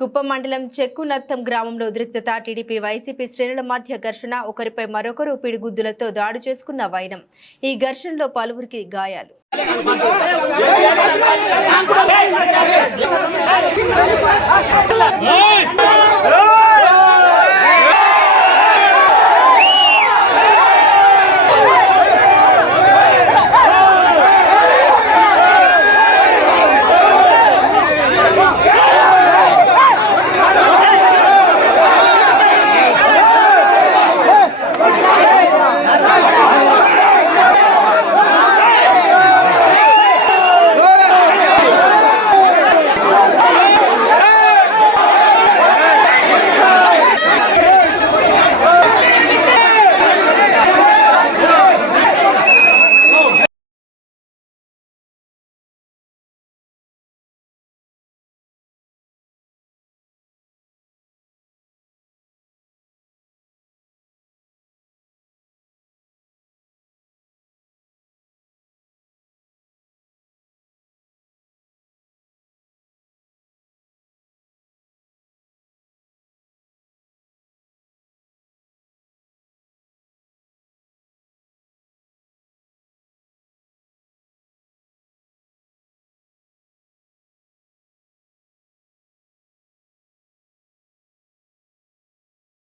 కుప్పం మండలం చెక్కునత్తం గ్రామంలో ఉద్రిక్తత టీడీపీ వైసీపీ శ్రేణుల మధ్య ఘర్షణ ఒకరిపై మరొకరు పిడిగుద్దులతో దాడి చేసుకున్న వైనం. ఈ ఘర్షణలో పలువురికి గాయాలు.